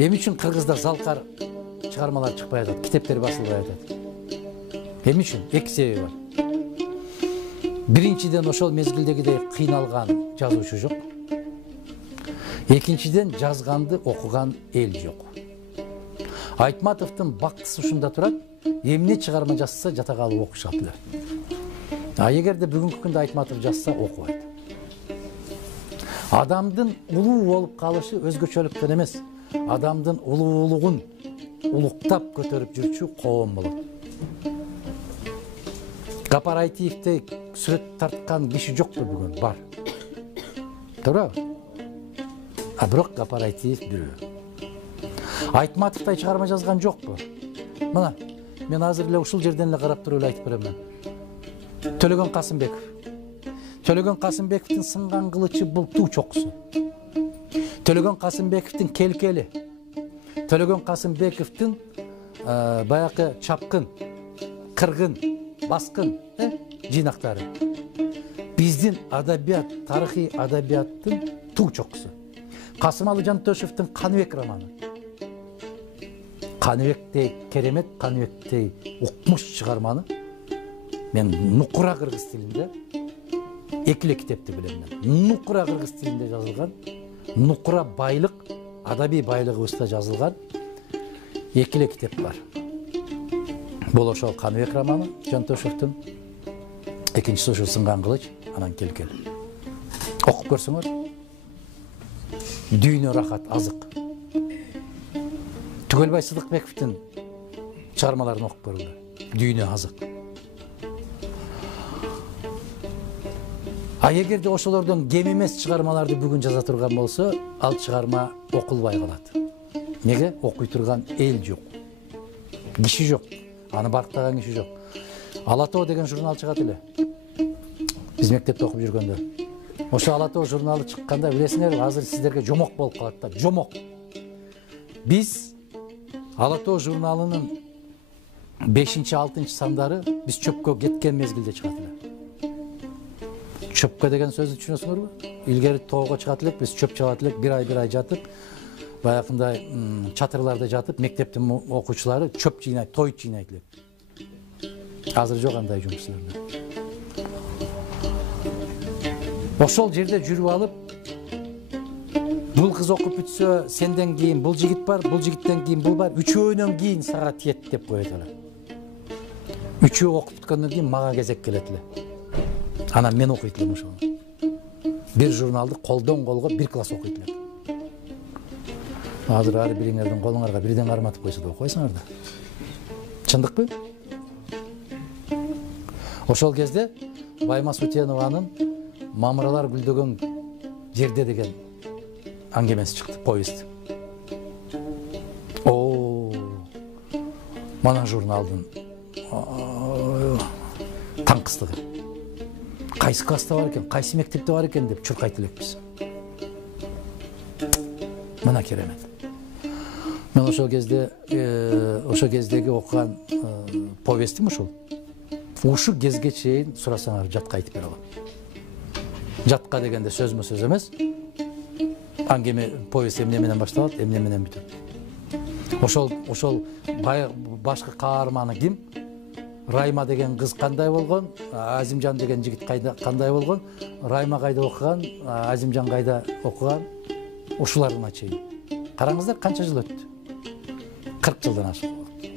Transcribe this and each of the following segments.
Эми үчүн кыргызда залкар чыгармалар чыкпай атат, китептер басылбай атат. Эми үчүн эки себеби бар. Биринчиден ошол мезгилдегидей кыйналган жазуучу жок. Экинчиден жазганды окуган эл жок. Айтматовдун бактысы ушунда турат, эмне чыгарма жазса жата калып окушат эле. А эгерде бүгүнкү күндө Айтматов жазса окубайт. Адамдын улуу болуп калышы өзгөчөлүктөн эмес, адамдын улуулугун улуктап көтөрүп жүрчү коом болот. Гапар Айтиевдей сүрөт тарткан киши жокпу бүгүн? Бар. Туурабы? А бирок Гапар Айтиев бирөө. Айтматовдай чыгарма жазган жокпу? Мына, мен азыр эле ушул жерден эле карап туруп эле айтып берем. Төлөгөн Касымбеков. Төлөгөн Касымбековдун сынган кылычы бул туу чокусу. Төлөгөн Касымбековдун келкели. Төлөгөн Касымбековдун баякы чапкын, кыргын, баскын жыйнактары. Биздин адабият, тарыхый адабияттын туу чокусу. Касымалы Жантөшевдин Каныбек романы. Каныбектей керемет, Каныбектей укмуш чыгарманы мен нукура кыргыз тилинде экиле китепти билем мен. Нукура кыргыз тилинде жазылган, нукура байлык, адаби байлыгыбызда жазылган экиле китеп бар. Бул ошол Каныбек романы Жантөшевдин, экинчиси ошол сынган кылыч, анан келкел. Окуп көрсөңөр, дүйнө рахат, азык. Түгөлбай Сыдыкбековдун чыгармаларын окуп көрүлдү. Дүйнө азык. А эгерде ошолордон кем эмес чыгармаларды бүгүн жаза турган болсо, ал чыгарма окулбай калат. Неге? Окуй турган эл жок. Киши жок. Аны барктаган киши жок. Ала тоо деген журнал чыгат эле. Биз мектепте окуп жүргөндө. Ошо Ала тоо журналы чыкканда билесиңерби, азыр сиздерге жомок болуп калат да, жомок. Биз Ала тоо журналынын 5-6 сандары биз чөпкө кеткен мезгилде чыгат эле. Чөпкө деген сөздү түшүнөсүңөрбү? Илгери тоого чыгат элек, биз чөп чабат элек, бир ай жатып, баягындай чатырларда жатып, мектептин окуучулары чөп жыйнайт, той жыйнайт элек. Азыр жок андай жумуштар. Ошол жерде жүрүп алып, бул кыз окуп бүтсө, сенден кийин бул жигит бар, бул жигиттен кийин бул бар, үчөөнөн кийин сага тиет деп коет эле. Үчөө окуп бүткөндөн кийин мага кезек келет эле. Анан мен окуйт элем ошону. Бир журналды колдон колго бир класс окуйт элем. Азыр ар бириңердин колуңарга бирден карматып койсо да окуйсуңар да. Чындыкпы? Ошол кезде Баймас Утенованын Мамыралар гүлдөгөн жерде деген аңгемеси чыкты, повесть. Мана журналдын таңкыстыгы. Кайсы класста бар экен, кайсы мектепте бар экен деп чуркайт элекпиз. Мына керемет. Мен ошол кездеги окуган повестим ушул. Ушу кезге чейин сурасаңар жатка айтып бере алам. Жатка дегенде сөзмө сөз эмес. Аңгеме повесть эмне менен башталат, эмне менен бүтөт. Ошол башкы каарманы ким? Райма деген кыз кандай болгон? Азимжан деген жигит кандай болгон? Райма кайда окуган? Азимжан кайда окуган? Ушуларына чейин. Караңыздар, канча жыл өттү? 40 жылдан ашык.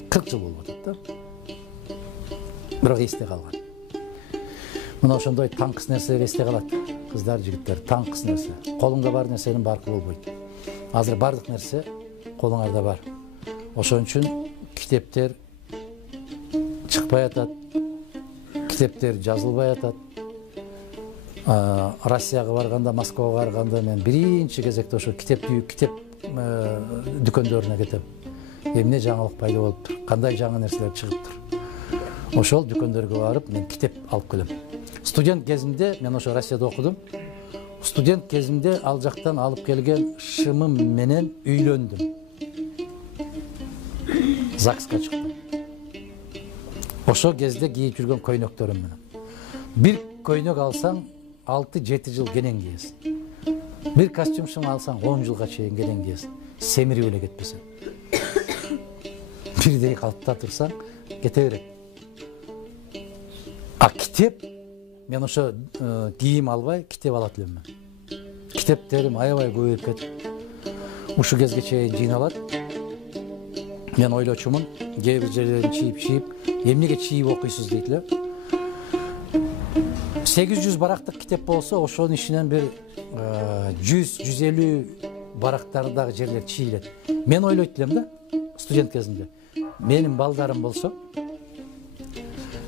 40 жыл болуп атат да. Бирок эсте калган. Мына ошондой таңкыс нерселер эсте калат. Кыздар, жигиттер, таңкыс нерсе. Колуңда бар нерсенин баркы болбойт. Азыр бардык нерсе колуңарда бар. Ошон үчүн китептер чыкпай атат. Китептер жазылбай атат. Россияга барганда, Москвага барганда мен биринчи кезекте ошо китеп дүкөндөрүнө кетем. Эмне жаңылык пайда болуптур, кандай жаңы нерселер чыгыптыр. Ошол дүкөндөргө барып мен китеп алып келем. Студент кезимде мен ошо Россияда окудум. Студент кезимде ал жактан алып келген шымым менен үйлөндүм. ЗАГСка чыктым. Ошо кезде кийип жүргөн көйнөктөрүм менен. Бир көйнөк алсаң 6-7 жыл кенен кийесиң. Бир костюм шым алсаң 10 жылга чейин кенен кийесиң. семирип эле кетпесең. Бирдей калыпта турсаң кете берет. А китеп, мен ошо кийим албай китеп алат элем мен. Китептерим аябай көбөйүп кетип, ушу кезге чейин жыйналат. Мен ойлочумун, кээ бир жерлерин чийип, эмнеге чийип окуйсуз дейт эле. 800 барактык китеп болсо, ошонун ичинен бир 100-150 барактардагы жерлер чийилет. Мен ойлойт элем да, студент кезимде. Менин балдарым болсо,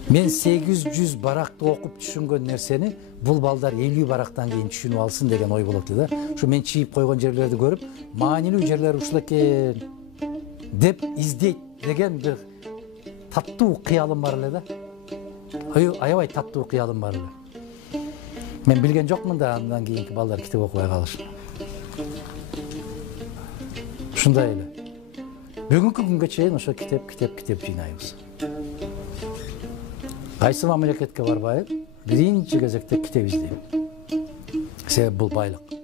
мен 800 баракты окуп түшүнгөн нерсени бул балдар 50 барактан кийин түшүнүп алсын деген ой болот эле да. Ушу мен чийип койгон жерлерди көрүп, маанилүү жерлер ушул экен деп издейт деген бир таттуу кыялым бар эле да. Аябай таттуу кыялым бар эле. Мен билген жокмун да андан кийинки балдар китеп окубай калышын. Ушундай эле. Бүгүнкү күнгө чейин ошо китеп жыйнайбыз. Кайсы мамлекетке барбайын, биринчи кезекте китеп издейм. Себеби бул байлык.